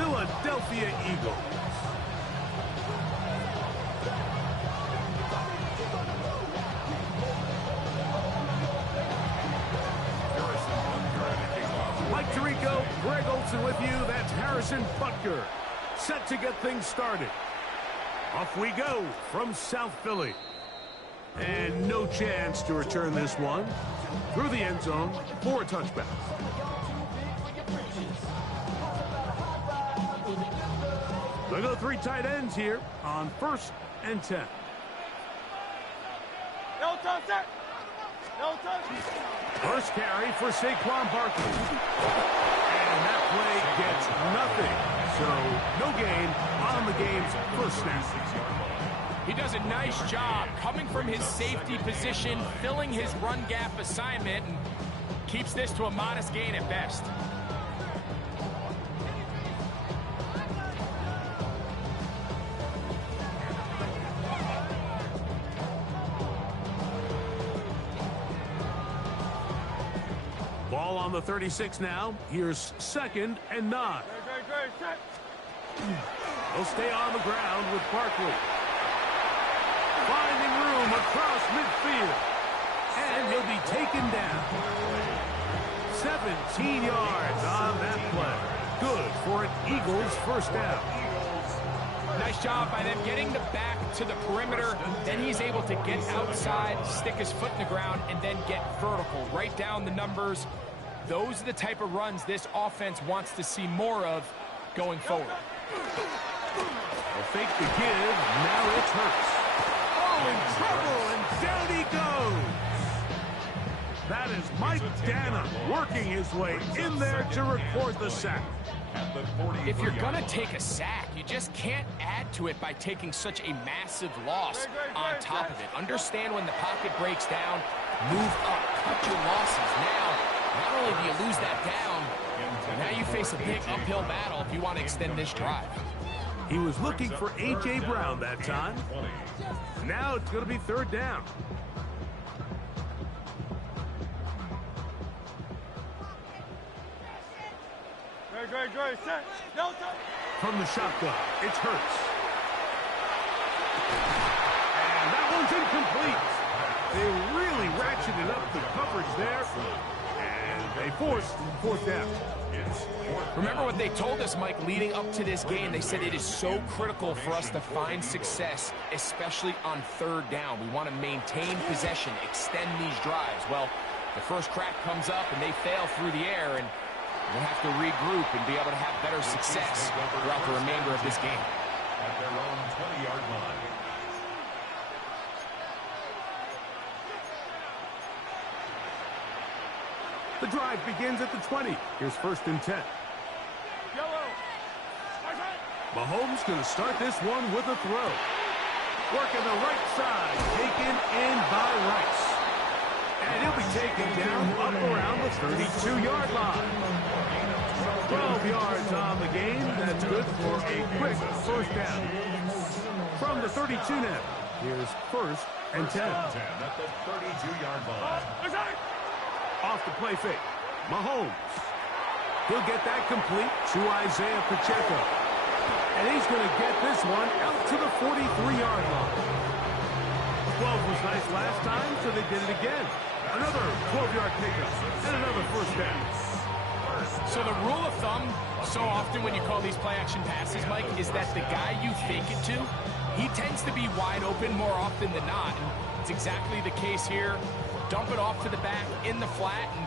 Philadelphia Eagles. Mike Tirico, Greg Olson with you. That's Harrison Butker. Set to get things started. Off we go from South Philly. And no chance to return this one through the end zone for a touchback. They go three tight ends here on 1st and 10. No touch, sir. No touch. First carry for Saquon Barkley. And that play gets nothing. So no gain on the game's first snap. He does a nice job coming from his safety position, filling his run gap assignment, and keeps this to a modest gain at best. Ball on the 36 now. Here's 2nd and 9. They'll stay on the ground with Barkley. Finding room across midfield. And he'll be taken down. 17 yards on that play. Good for an Eagles first down. Nice job by them getting the back to the perimeter. Then he's able to get outside, stick his foot in the ground, and then get vertical. Right down the numbers. Those are the type of runs this offense wants to see more of going forward. They'll fake the give. Now it's Hurts. Oh, in trouble, and down he goes. That is Mike Dana working his way in there to record the sack. If you're going to take a sack, you just can't add to it by taking such a massive loss on top of it. Understand when the pocket breaks down, move up, cut your losses. Now, not only do you lose that down, now you face a big uphill battle if you want to extend this drive. He was looking for A.J. Brown that time. Now it's going to be 3rd down. Great, set. No touch. From the shotgun, it's Hurts. And that one's incomplete. They really ratcheted up the coverage there. And they forced 4th down. Remember what they told us, Mike, leading up to this game. They said it is so critical for us to find success, especially on 3rd down. We want to maintain possession, extend these drives. Well, the first crack comes up and they fail through the air, and we'll have to regroup and be able to have better success throughout the remainder of this game. At their own 20-yard line. The drive begins at the 20. Here's 1st and 10. Mahomes going to start this one with a throw. Working the right side, taken in by Rice. And he'll be taken down up around the 32-yard line. 12 yards on the game. That's good for a quick first down. From the 32 now, here's 1st and 10. At the 32-yard line. Off the play fake. Mahomes. He'll get that complete to Isaiah Pacheco. And he's going to get this one out to the 43-yard line. 12 was nice last time, so they did it again. Another 12-yard pickup and another first down. So the rule of thumb, so often when you call these play-action passes, Mike, is that the guy you fake it to, he tends to be wide open more often than not. And it's exactly the case here. Dump it off to the back in the flat, and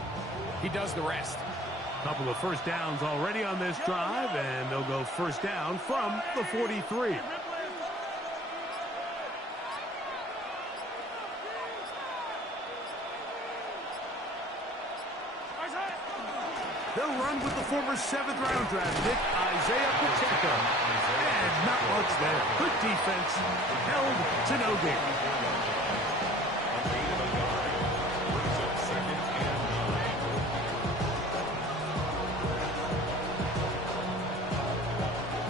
he does the rest. Couple of first downs already on this drive, and they'll go first down from the 43. They'll run with the former 7th-round draft pick, Isaiah Pacheco. And not much there. Good defense, held to no gain.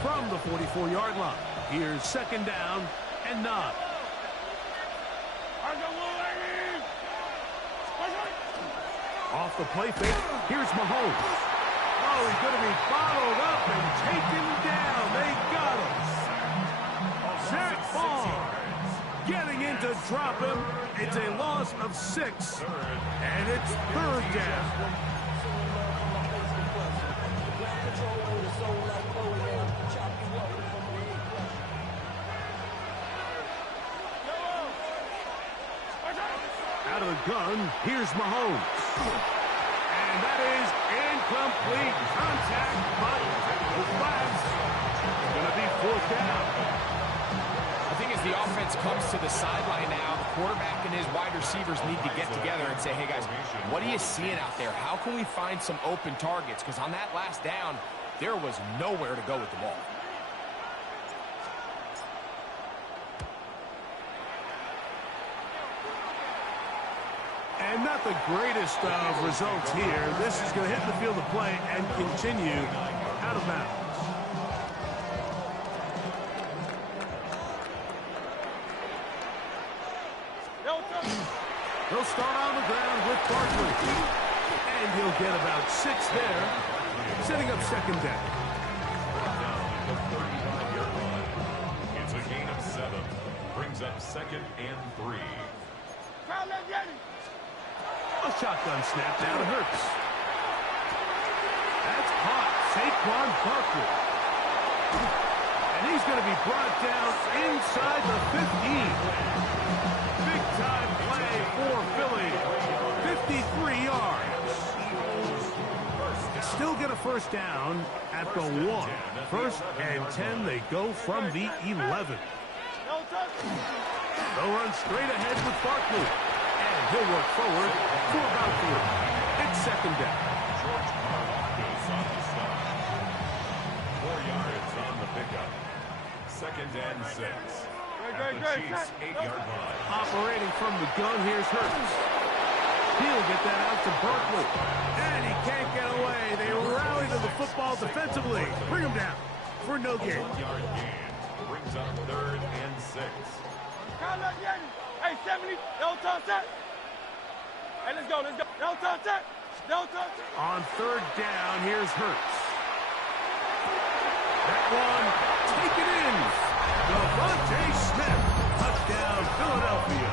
From the 44-yard line, here's 2nd down and 9. Off the play fake, here's Mahomes. Oh, he's going to be followed up and taken 6. And it's third down. Out of the gun, here's Mahomes. And that is incomplete. Contact, but no flags. It's going to be fourth down. I think as the offense comes to the sideline now, the quarterback and his wide receivers need to get together and say, hey, guys, what are you seeing out there? How can we find some open targets? Because on that last down, there was nowhere to go with the ball. And not the greatest of results here. This is going to hit the field of play and continue out of bounds. He'll start on the ground with Barkley. And he'll get about 6 there, setting up second down. The 35-yard line. It's a gain of 7. Brings up 2nd and 3. A shotgun snap down to Hurts. That's caught. Saquon Barkley. And he's going to be brought down inside the 15. Big-time play for Philly. 53 yards. Still get a first down at the 1. 1st and 10. They go from the 11. They'll run straight ahead with Barkley. And he'll work forward for about 3. It's second down. 4 yards on the pickup. 2nd and 6. At the Chiefs' 8-yard line. Operating from the gun, here's Hurts. He'll get that out to Barkley. And he can't get away. They rally to the football defensively. Bring him down for no gain. 1-yard gain. Brings up 3rd and 6. Hey, 70. No touch that. Hey, let's go. No touch that. No touch. On 3rd down, here's Hurts. That one taken in. Devontae Smith. Touchdown, Philadelphia.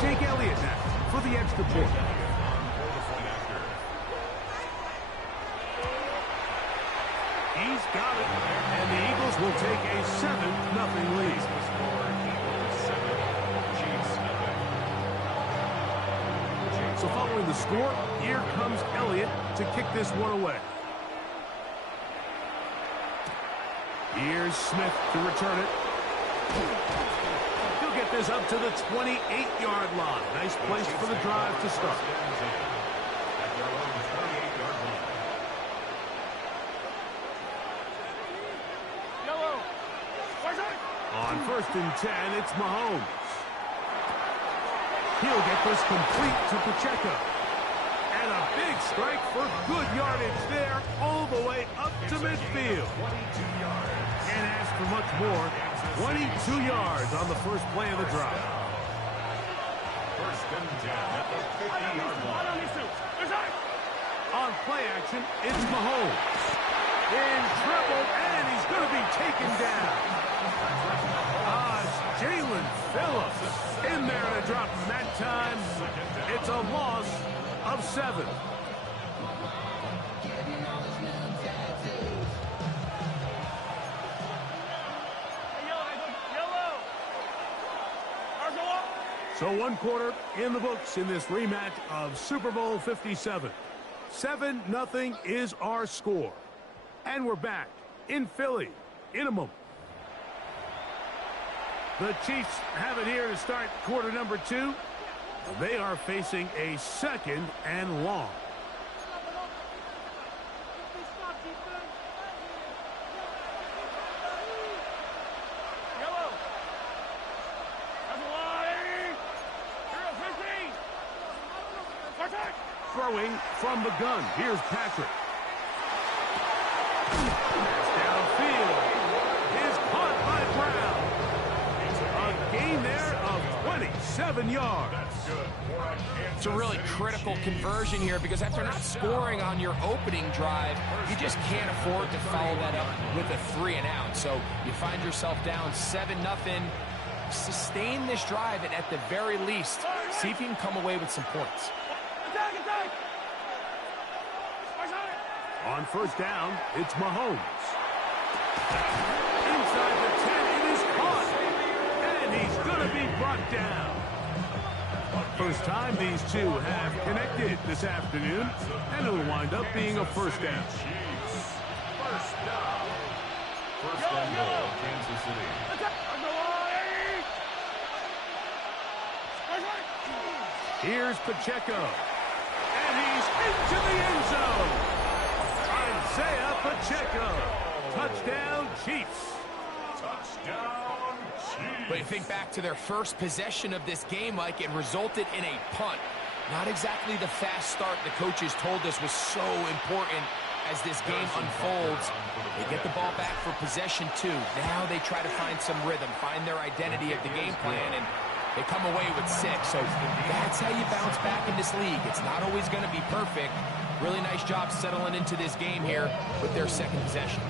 Jake Elliott now for the extra point. He's got it. And the Eagles will take a 7-0 lead. So following the score, here comes Elliott to kick this one away. Here's Smith to return it. He'll get this up to the 28-yard line. Nice place for the drive to start. On 1st and 10, it's Mahomes. He'll get this complete to Pacheco. And a big strike for good yardage there all the way up to midfield. Can't ask for much more. 22 yards on the first play of the drive. 1st and 10 at the 50-yard line. On play action, it's Mahomes. In trouble, and he's going to be taken down. Jalen Phillips in there to drop him that time. It's a loss of 7. So 1 quarter in the books in this rematch of Super Bowl 57. 7-0 is our score. And we're back in Philly in a moment. The Chiefs have it here to start quarter number 2. They are facing a 2nd and long. Throwing from the gun. Here's Patrick. Pass downfield. Is caught by Brown. A gain there of 27 yards. It's a really critical conversion here because after not scoring on your opening drive, you just can't afford to follow that up with a 3-and-out. So you find yourself down 7-0. sustain this drive and at the very least, see if you can come away with some points. Attack, attack! On first down, it's Mahomes. Inside the 10, it is caught. And he's going to be brought down. First time these two have connected this afternoon, and it'll wind up being a first down. First down. First and goal, Kansas City. Here's Pacheco. And he's into the end zone. Isaiah Pacheco. Touchdown, Chiefs. Touchdown, Chiefs. But you think back to their first possession of this game, Mike, it resulted in a punt. Not exactly the fast start the coaches told us was so important as this game unfolds. They get the ball back for possession two. Now they try to find some rhythm, find their identity of the game plan, and they come away with 6. So that's how you bounce back in this league. It's not always going to be perfect. Really nice job settling into this game here with their second possession.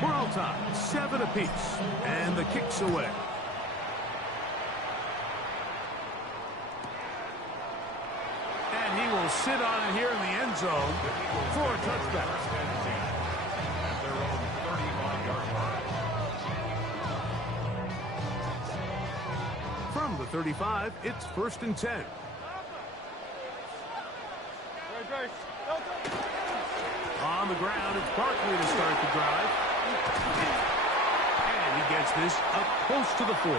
We're all tied, 7 apiece, and the kick's away. And he will sit on it here in the end zone for a touchdown. At their own 35-yard line. From the 35, it's first and 10. On the ground, it's Barkley to start the drive. And he gets this up close to the 40.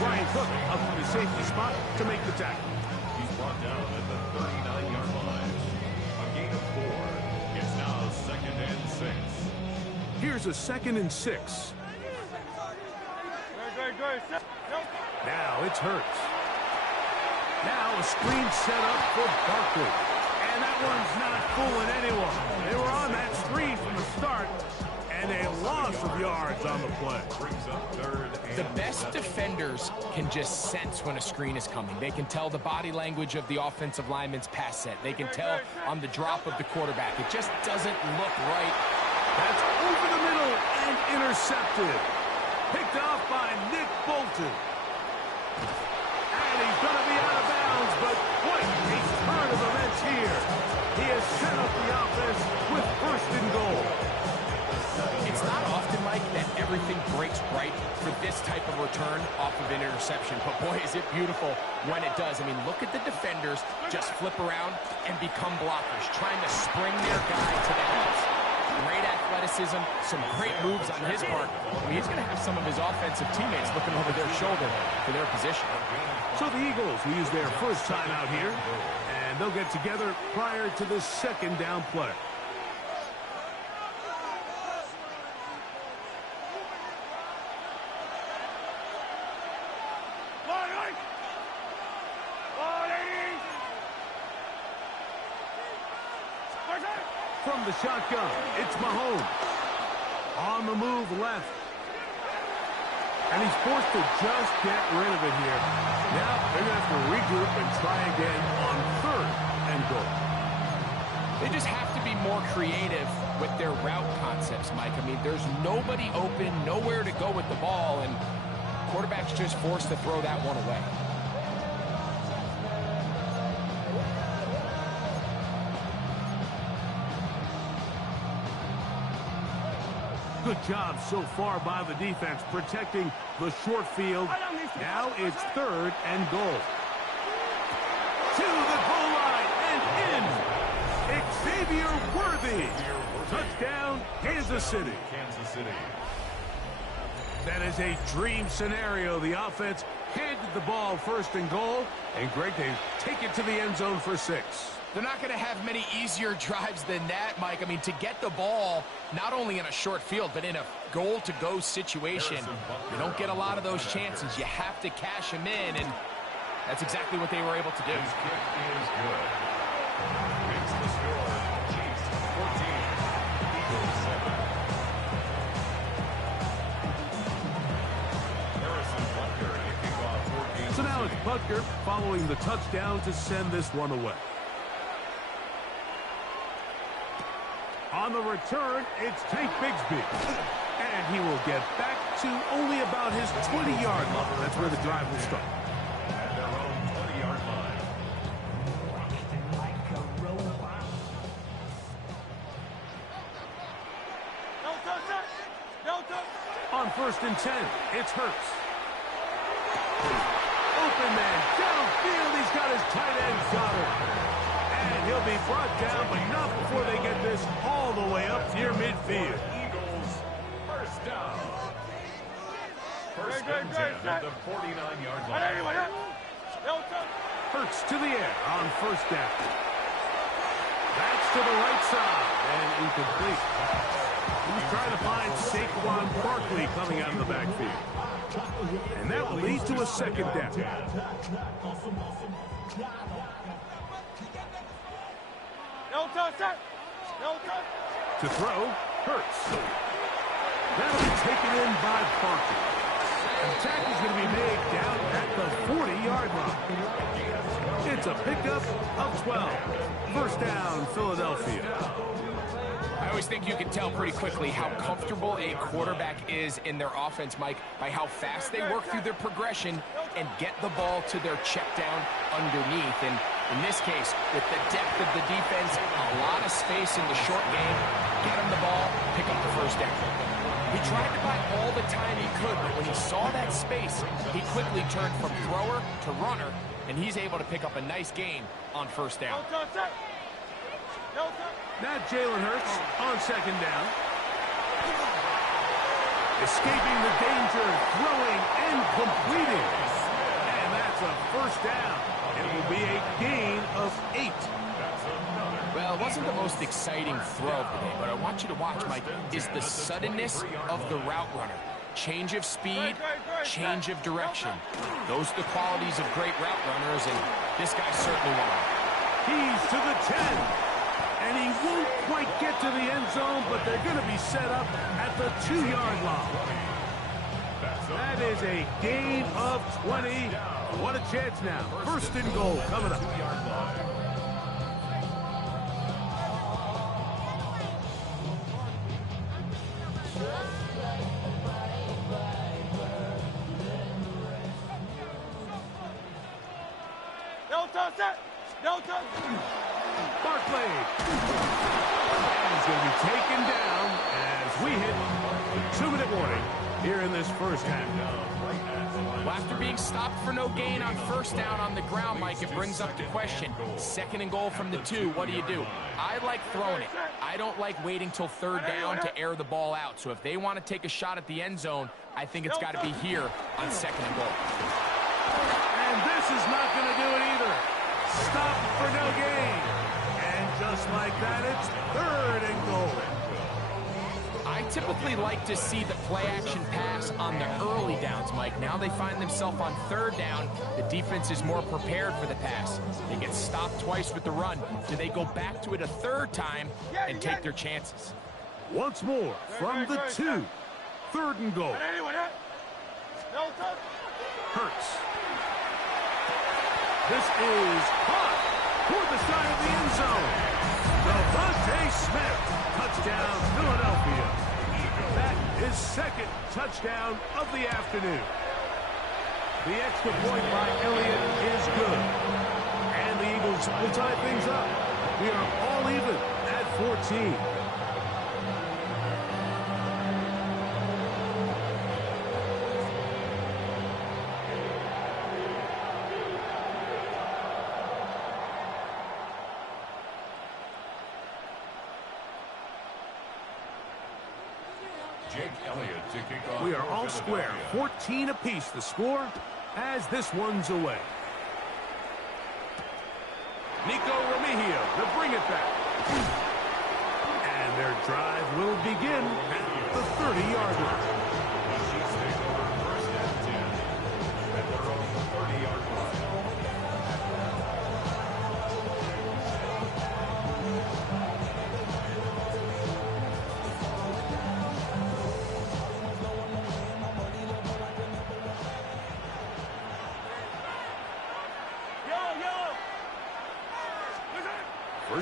Brian Cook up to the safety spot to make the tackle. He's brought down at the 39-yard line. A gain of 4. It's now second and 6. Here's a second and 6. Now it's Hurts. Now a screen set up for Barkley. And that one's not fooling anyone. They were on that screen from the start, and a loss of yards on the play. Brings up third and The best defenders can just sense when a screen is coming. They can tell the body language of the offensive lineman's pass set. They can tell on the drop of the quarterback. It just doesn't look right. That's over the middle and intercepted. Picked off by Nick Bolton. And he's going to be out of bounds, but quite a turn of events here. He has set up the offense with first and goal. It's not often, Mike, that everything breaks right for this type of return off of an interception. But boy, is it beautiful when it does. I mean, look at the defenders just flip around and become blockers, trying to spring their guy to the house. Great athleticism, some great moves on his part. I mean, he's going to have some of his offensive teammates looking over their shoulder for their position. So the Eagles will use their first time out here, and they'll get together prior to the second down play. From the shotgun, it's Mahomes. On the move left. And he's forced to just get rid of it here. Now they're going to have to regroup and try again on third and goal. They just have to be more creative with their route concepts, Mike. I mean, there's nobody open, nowhere to go with the ball, and quarterback's just forced to throw that one away. Good job so far by the defense protecting the short field. Now it's third and goal. To the goal line and in. Xavier Worthy. Touchdown, Kansas City. Kansas City. That is a dream scenario. The offense handed the ball first and goal. And Greg, they take it to the end zone for 6. They're not going to have many easier drives than that, Mike. I mean, to get the ball, not only in a short field, but in a goal-to-go situation, you don't get a lot of those chances. You have to cash them in, and that's exactly what they were able to do. His kick is good. Makes the score. Chiefs 14, Eagles 7. Butker following the touchdown to send this one away. On the return, it's Tank Bigsby. And he will get back to only about his 20-yard line. That's where the drive will start. At their own 20-yard line. Don't touch it. Don't touch. On 1st and 10, it's Hurts. Open man downfield. He's got his tight end Goddard. And he'll be brought down, but not before they get this all the way up near midfield. Eagles, first down. First and 10 at the 49-yard line. Don't touch. Hurts to the air on 1st down. That's to the right side and incomplete. He's trying to find Saquon Barkley coming out of the backfield. And that will lead to a 2nd down. Don't touch it. Don't touch. To throw, Hurts. That'll be taken in by Barkley. The tackle is going to be made down at the 40-yard line. It's a pickup of 12. 1st down, Philadelphia. I always think you can tell pretty quickly how comfortable a quarterback is in their offense, Mike, by how fast they work through their progression and get the ball to their check down underneath. And in this case, with the depth of the defense, a lot of space in the short game, get him the ball, pick up the 1st down. He tried to buy all the time he could, but when he saw that space, he quickly turned from thrower to runner, and he's able to pick up a nice gain on 1st down. Don't touch it. Don't touch. Now Jalen Hurts on 2nd down. Escaping the danger, throwing and completing. And that's a 1st down. It will be a gain of 8. Well, it wasn't the most exciting throw of the day, but I want you to watch, Mike, is the suddenness of the route runner. Change of speed, change of direction. Those are the qualities of great route runners, and this guy certainly one. He's to the 10. And he won't quite get to the end zone, but they're going to be set up at the 2-yard line. That is a gain of 20. What a chance now. 1st and goal coming up. Don't touch it. Don't touch. Barkley. And he's going to be taken down as we hit the 2-minute warning here in this 1st half. Well, after being stopped for no gain on 1st down on the ground, Mike, it brings up the question. 2nd and goal from the 2, what do you do? I like throwing it. I don't like waiting till 3rd down to air the ball out. So if they want to take a shot at the end zone, I think it's got to be here on 2nd and goal. And this is not going to do it either. Stop for no gain. And just like that, it's 3rd and goal. I typically like to see the play-action pass on the early downs, Mike. Now they find themselves on 3rd down. The defense is more prepared for the pass. They get stopped twice with the run. Do they go back to it a 3rd time and take their chances? Once more from the 2. 3rd and goal. Don't touch. Hurts. This is caught toward the side of the end zone. Devontae Smith. Touchdown, Philadelphia. That is 2nd touchdown of the afternoon. The extra point by Elliott is good. And the Eagles will tie things up. We are all even at 14. We are all square. 14 apiece the score as this one's away. Nico Remigio to bring it back. And their drive will begin at the 30-yard line.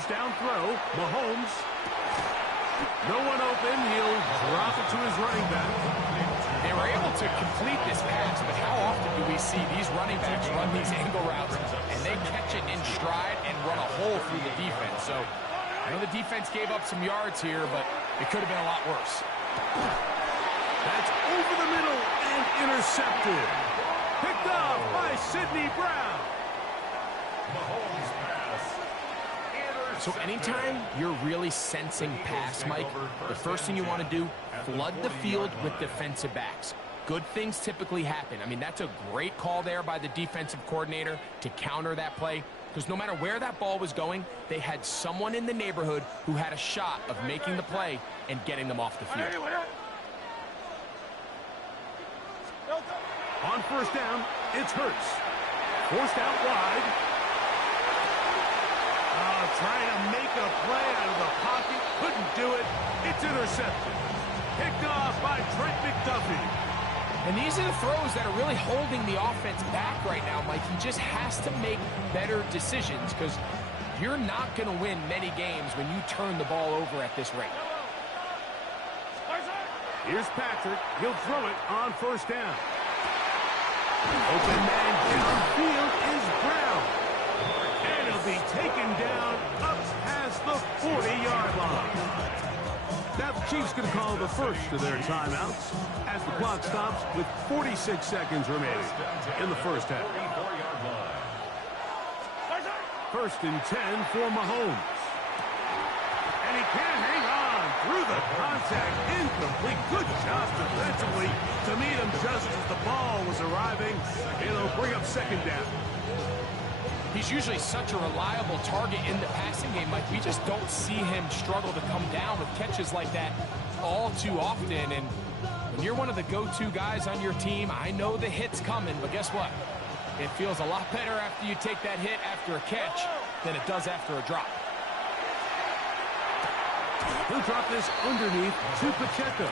First down throw, Mahomes. No one open. He'll drop it to his running back. They were able to complete this pass, but how often do we see these running backs run these angle routes and they catch it in stride and run a hole through the defense? So I know the defense gave up some yards here, but it could have been a lot worse. That's over the middle and intercepted. Picked off by Sidney Brown. Mahomes pass. So anytime you're really sensing pass, Mike, the first thing you want to do, flood the field with defensive backs. Good things typically happen. I mean, that's a great call there by the defensive coordinator to counter that play, because no matter where that ball was going, they had someone in the neighborhood who had a shot of making the play and getting them off the field. On first down, it's Hurts. Forced out wide. Trying to make a play out of the pocket. Couldn't do it. It's intercepted. Picked off by Trent McDuffie. And these are the throws that are really holding the offense back right now, Mike. He just has to make better decisions, because you're not going to win many games when you turn the ball over at this rate. Here's Patrick. He'll throw it on first down. Open man downfield is Brown. And he'll be taken down up past the 40-yard line. Now the Chiefs going to call the first of their timeouts as the clock stops with 46 seconds remaining in the first half. First and 10 for Mahomes. And he can't hang on through the contact. Incomplete. Good job defensively to meet him just as the ball was arriving. It'll bring up second down. He's usually such a reliable target in the passing game. Like, we just don't see him struggle to come down with catches like that all too often. And when you're one of the go-to guys on your team, I know the hit's coming, but guess what? It feels a lot better after you take that hit after a catch than it does after a drop. He'll drop this underneath to Pacheco.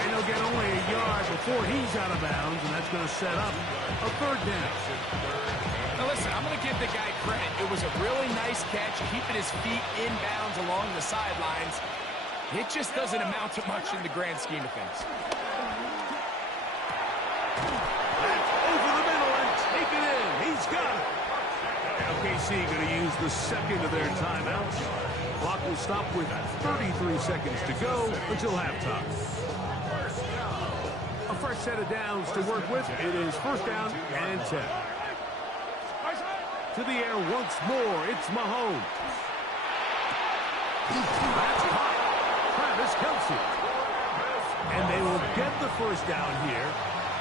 And he'll get only a yard before he's out of bounds, and that's going to set up a third down. Now listen, I'm going to give the guy credit. It was a really nice catch, keeping his feet in bounds along the sidelines. It just doesn't amount to much in the grand scheme of things. That's over the middle and take it in. He's got it. LKC going to use the second of their timeouts. Clock will stop with 33 seconds to go until halftime. A fresh set of downs to work with. It is first down and 10. To the air once more. It's Mahomes. That's caught. Travis Kelce. And they will get the first down here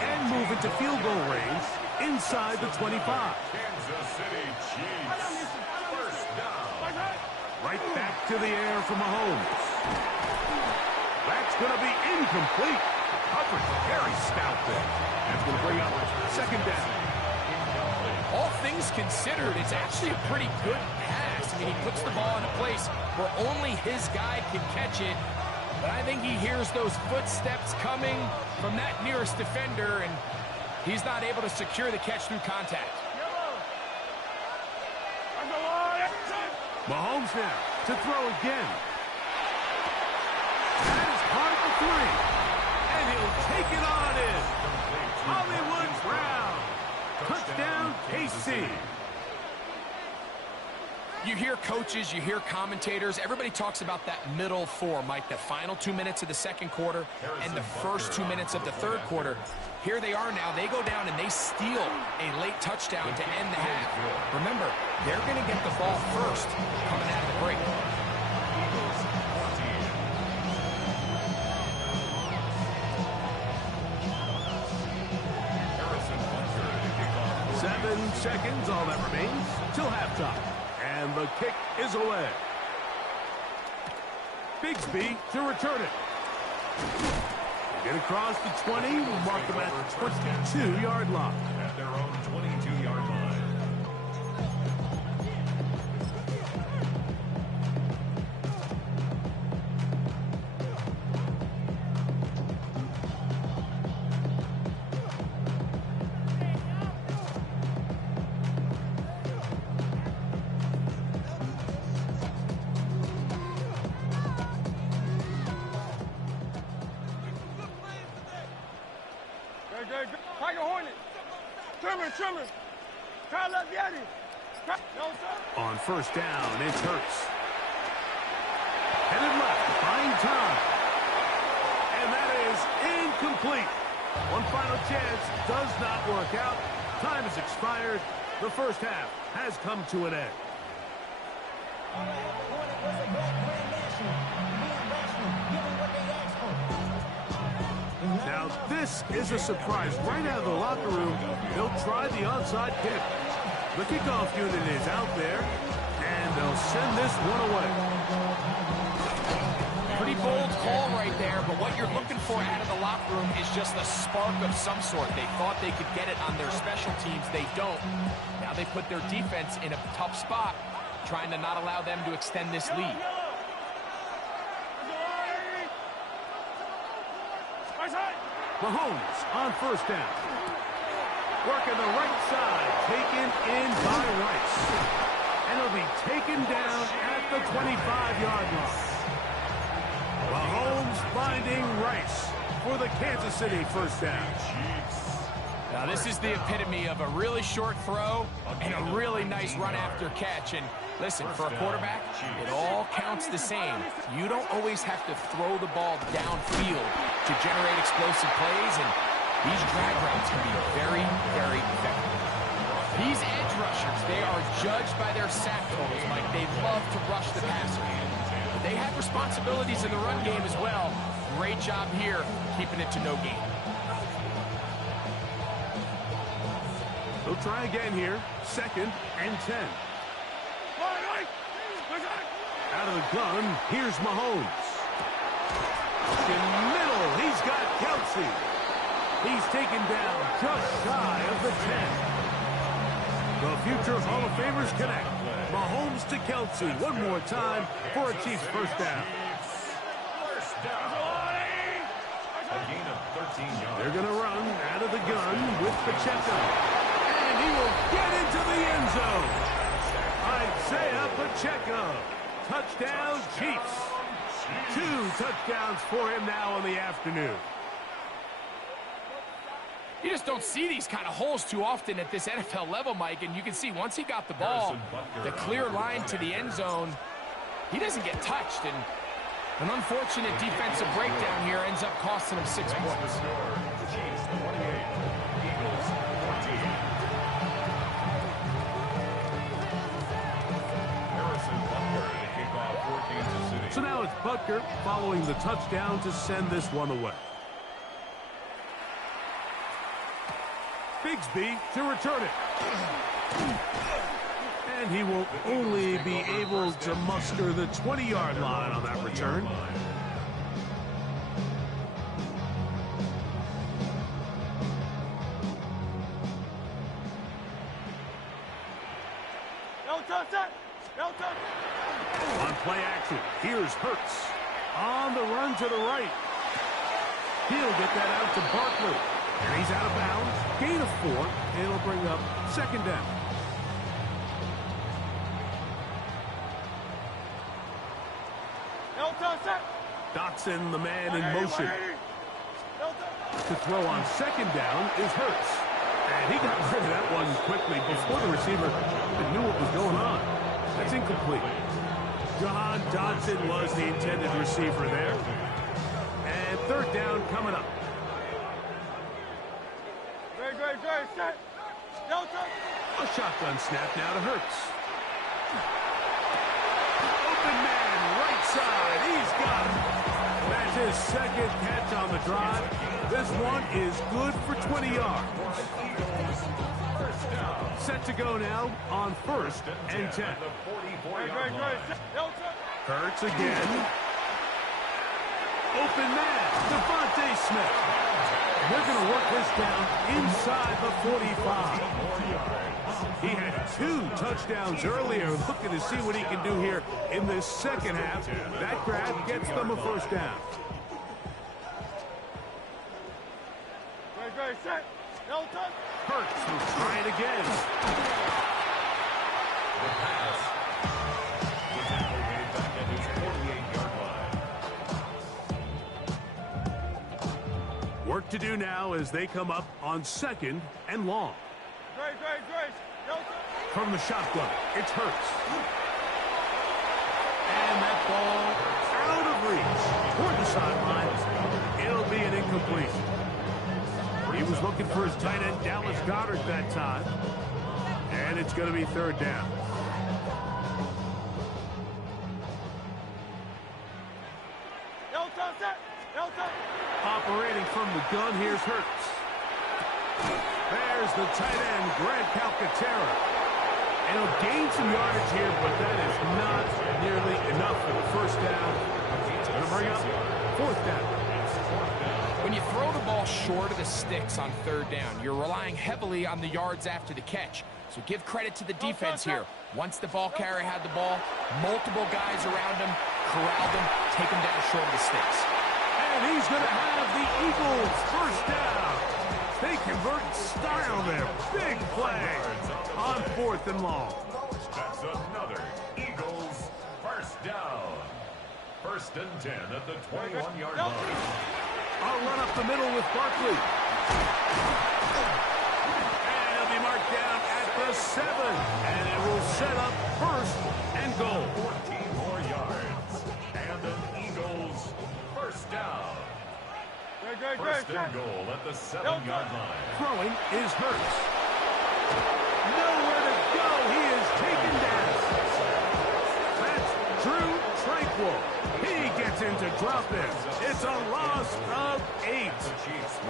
and move it to field goal range inside the 25. Kansas City Chiefs. First down. Right back to the air for Mahomes. That's going to be incomplete. Coverage very stout there. That's going to bring up second down. All things considered, it's actually a pretty good pass. I mean, he puts the ball in a place where only his guy can catch it. But I think he hears those footsteps coming from that nearest defender, and he's not able to secure the catch through contact. Mahomes now to throw again. That is part of the three. And he'll take it on in. Hollywood Brown. Touchdown, KC. You hear coaches, you hear commentators, everybody talks about that middle four, Mike, the final 2 minutes of the second quarter and the first 2 minutes of the third quarter. Here they are now. They go down and they steal a late touchdown to end the half. Remember, they're going to get the ball first coming out of the break. Seconds, all that remains, till halftime. And the kick is away. Bigsby to return it. Get across the 20, mark them at the 22-yard line. At their own 22-yard line. Trimmer. Try left, Yanni. No, sir. On first down, it's Hurts. Headed left, buying time. And that is incomplete. One final chance does not work out. Time has expired. The first half has come to an end. Now, this is a surprise. Right out of the locker room, they'll try the onside kick. The kickoff unit is out there, and they'll send this one away. Pretty bold call right there, but what you're looking for out of the locker room is just a spark of some sort. They thought they could get it on their special teams. They don't. Now they put their defense in a tough spot, trying to not allow them to extend this lead. Mahomes on first down. Working the right side, taken in by Rice. And he'll be taken down at the 25-yard line. Mahomes finding Rice for the Kansas City first down. Now this is the epitome of a really short throw and a really nice run after catch. And listen, for a quarterback, it all counts the same. You don't always have to throw the ball downfield to generate explosive plays, and these drag routes can be very, very effective. These edge rushers, they are judged by their sack totals, Mike. They love to rush the passer. But they have responsibilities in the run game as well. Great job here, keeping it to no gain. They'll try again here. 2nd and 10. Out of the gun, here's Mahomes. In the middle, he's got Kelsey. He's taken down just shy of the 10. The future Hall of Famers connect. Mahomes to Kelsey one more time for a Chiefs first down. They're going to run out of the gun with Pacheco. And he will get into the end zone. Isaiah Pacheco. Touchdown, Chiefs. 2 touchdowns for him now in the afternoon. You just don't see these kind of holes too often at this NFL level, Mike. And you can see once he got the ball, the clear line to the end zone, he doesn't get touched. And an unfortunate defensive breakdown here ends up costing him 6 points. So now it's Butker following the touchdown to send this one away. Bigsby to return it. And he will only be able to muster the 20-yard line on that return. On play action, here's Hurts. On the run to the right. He'll get that out to Barkley. And he's out of bounds. Gain of 4. And it'll bring up 2nd down. Dotson, the man in motion. To throw on 2nd down is Hurts. And he got rid of that one quickly before the receiver even knew what was going on. That's incomplete. John Dotson was the intended receiver there. And 3rd down coming up. Set. A shotgun snap now to Hurts. Open man, right side. He's got it. That's his 2nd catch on the drive. This one is good for 20 yards. Set to go now on 1st and 10. Hurts again. Open man, Devontae Smith. They're going to work this down inside the 45. He had 2 touchdowns earlier, looking to see what he can do here in this 2nd half. That grab gets them a 1st down. Hurts will try it again. The pass. The tackle made back at his 48-yard line. Work to do now as they come up on 2nd and long. From the shotgun, it's Hurts. And that ball out of reach toward the sideline. It'll be an incompletion. He was looking for his tight end, Dallas Goedert, that time. And it's going to be third down. Operating from the gun, here's Hurts. There's the tight end, Grant Calcaterra. And he'll gain some yardage here, but that is not nearly enough for the first down. It's going to bring up fourth down. When you throw the ball short of the sticks on third down, you're relying heavily on the yards after the catch. So give credit to the defense here. Once the ball carrier had the ball, multiple guys around him, corralled him, take him down short of the sticks. And he's going to have the Eagles first down. They convert in style there. Big play on fourth and long. That's another Eagles first down. First and 10 at the 21-yard line. I'll run up the middle with Barkley. And he'll be marked down at the 7. And it will set up first and goal. 14 more yards. And an Eagles first down. First and goal at the 7-yard line. Throwing is Hurts. Nowhere to go. He is taken down. That's Drew Tranquil. He gets into drop in. It's a loss of 8.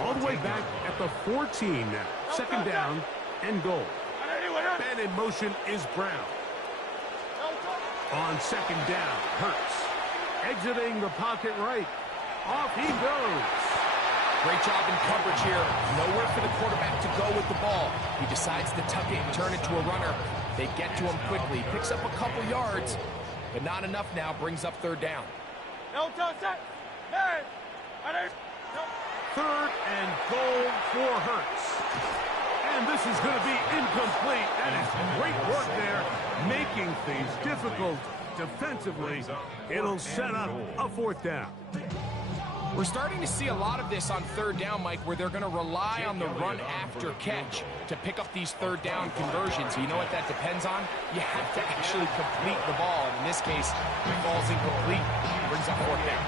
All the way back at the 14 now. Second down and goal. And in motion is Brown. On second down, Hurts. Exiting the pocket right. Off he goes. Great job in coverage here. Nowhere for the quarterback to go with the ball. He decides to tuck it and turn it to a runner. They get to him quickly. Picks up a couple yards, but not enough now. Brings up third down. Third and goal for Hurts. And this is going to be incomplete. That is great work there, making things difficult defensively. It'll set up a fourth down. We're starting to see a lot of this on third down, Mike, where they're going to rely on the run after catch to pick up these third down conversions. You know what that depends on? You have to actually complete the ball. In this case, it falls incomplete, brings up fourth down.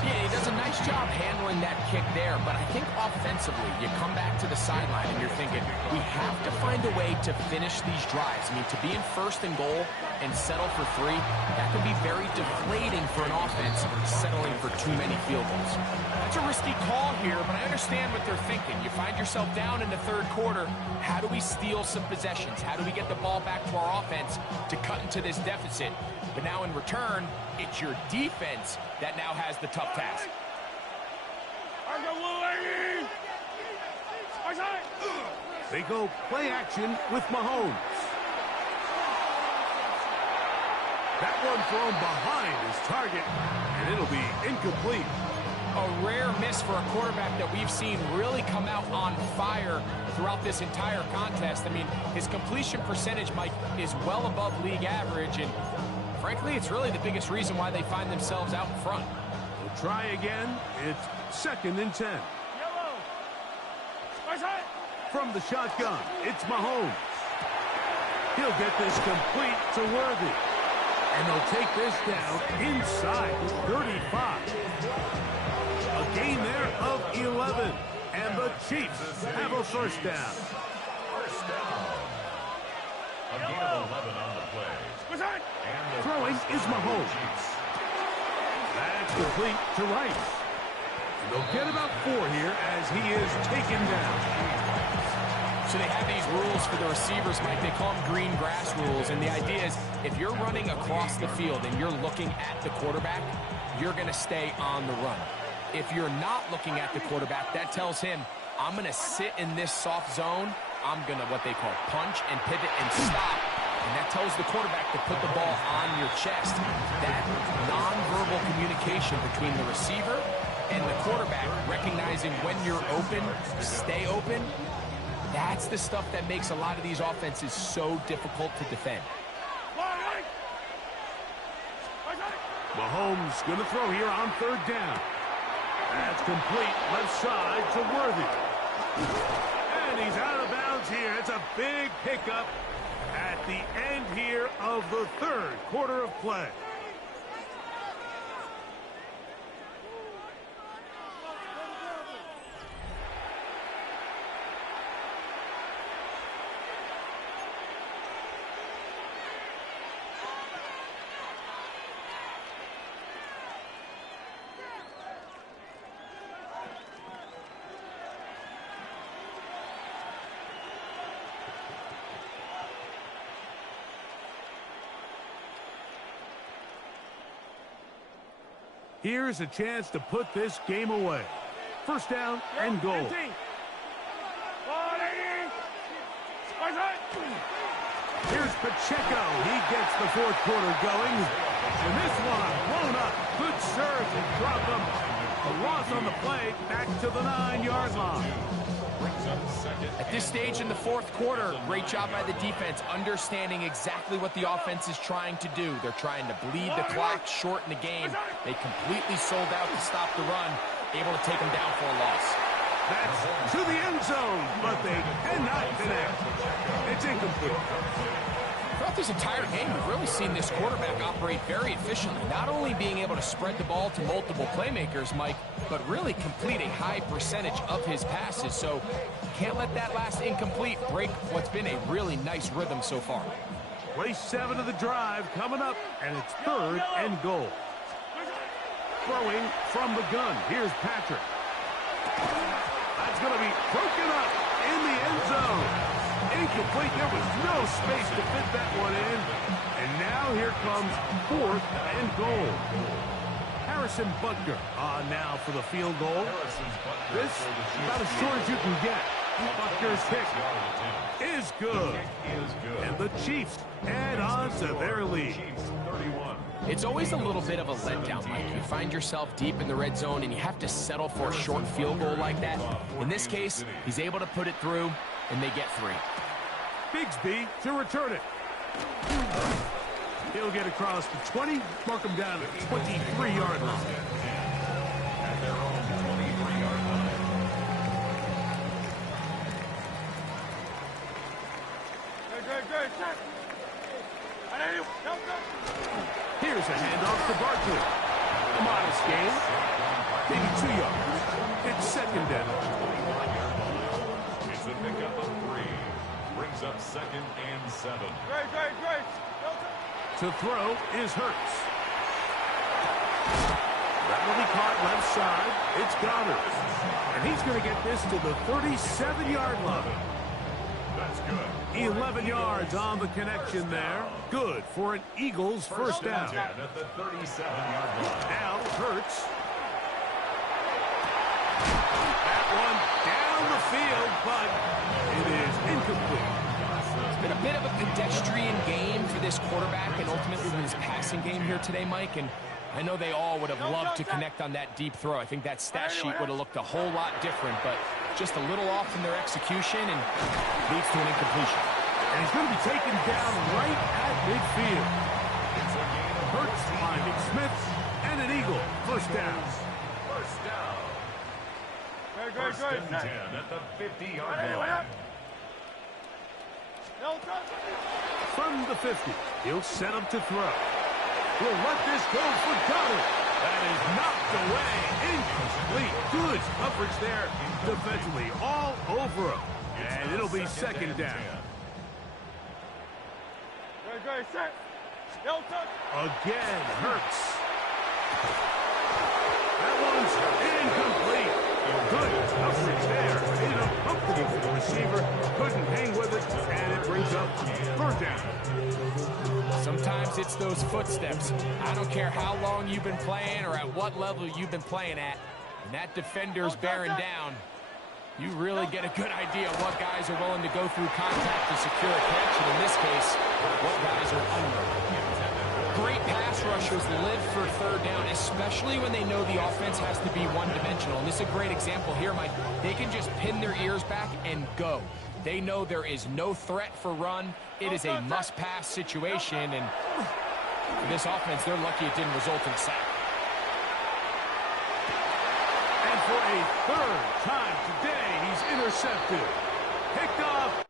Yeah, he does a nice job handling that kick there, but I think offensively, you come back to the sideline and you're thinking, we have to find a way to finish these drives. I mean, to be in first and goal and settle for 3, that can be very deflating for an offense settling for too many field goals. That's a risky call here, but I understand what they're thinking. You find yourself down in the third quarter. How do we steal some possessions? How do we get the ball back to our offense to cut into this deficit? But now in return, it's your defense that now has the tough task. They go play action with Mahomes. That one thrown behind his target, and it'll be incomplete. A rare miss for a quarterback that we've seen really come out on fire throughout this entire contest. I mean, his completion percentage, Mike, is well above league average, and frankly, it's really the biggest reason why they find themselves out in front. We'll try again. It's second and 10. From the shotgun, it's Mahomes. He'll get this complete to Worthy. And they'll take this down inside the 35. A gain there of 11. And the Chiefs have a first down. First down. A gain of 11 on the play. Throwing is Mahomes. That's complete to Rice. And they'll get about 4 here as he is taken down. So they have these rules for the receivers, Mike. They call them green grass rules. And the idea is if you're running across the field and you're looking at the quarterback, you're going to stay on the run. If you're not looking at the quarterback, that tells him, I'm going to sit in this soft zone. I'm going to, what they call, punch and pivot and stop. And that tells the quarterback to put the ball on your chest. That nonverbal communication between the receiver and the quarterback, recognizing when you're open, stay open, that's the stuff that makes a lot of these offenses so difficult to defend. Mahomes going to throw here on third down. That's complete left side to Worthy. And he's out of bounds downs here. It's a big pickup at the end here of the third quarter of play. Here's a chance to put this game away. First down and goal. Here's Pacheco. He gets the fourth quarter going. And this one blown up. Good serve to drop him. A loss on the play back to the 9-yard line. At this stage in the fourth quarter, great job by the defense, understanding exactly what the offense is trying to do. They're trying to bleed the clock, shorten the game. They completely sold out to stop the run, able to take them down for a loss. That's to the end zone, but they cannot connect. It's incomplete. Throughout this entire game, we've really seen this quarterback operate very efficiently, not only being able to spread the ball to multiple playmakers, Mike, but really complete a high percentage of his passes. So can't let that last incomplete break what's been a really nice rhythm so far. Play 7 of the drive coming up, and it's third and goal. Throwing from the gun. Here's Patrick. That's going to be broken up in the end zone. Incomplete. There was no space to fit that one in. And now here comes fourth and goal. Harrison Butker on now for the field goal. This about as short as you can get. Butker's kick is good. And the Chiefs add on to their lead. It's always a little bit of a letdown, Mike. You find yourself deep in the red zone and you have to settle for a short field goal like that. In this case, he's able to put it through, and they get 3. Bigsby to return it. He'll get across the 20, mark him down at 23-yard line. At their own 23-yard line. Great. Check. Here's a handoff to Barkley. A modest gain. Maybe 2 yards. It's second down. It's a pickup of 3. Brings up second and 7. Great. To throw is Hurts. That'll be caught left side. It's Goddard. And he's going to get this to the 37-yard line. That's good. 11 yards on the connection there. Good for an Eagles first down. At the 37-yard line. Now Hurts. That one down the field, but it is incomplete. It's been a bit of a pedestrian game for this quarterback and ultimately his passing game here today, Mike. And I know they all would have loved to connect on that deep throw. I think that stat sheet would have looked a whole lot different, but just a little off in their execution and leads to an incompletion. And he's going to be taken down right at midfield. Hurts finding Smith and an Eagle. First down. First down. Great. First and 10 at the 50-yard line. From the 50, he'll set up to throw. He'll let this go for Goddard. That is knocked away. Incomplete. Good coverage there defensively. All over him. And it'll be second down. Great. Set. Again, Hurts. That one's incomplete. Good coverage there. Made it uncomfortable for the receiver. Couldn't hang with it, and it brings up third down. Sometimes it's those footsteps. I don't care how long you've been playing or at what level you've been playing at. And that defender's bearing down. You really get a good idea of what guys are willing to go through contact to secure a connection. In this case, what guys are under. Great pass rushers live for third down, especially when they know the offense has to be one-dimensional. And this is a great example here, Mike. They can just pin their ears back and go. They know there is no threat for run. It is a must-pass situation, and for this offense, they're lucky it didn't result in a sack. And for a third time today, he's intercepted. Picked off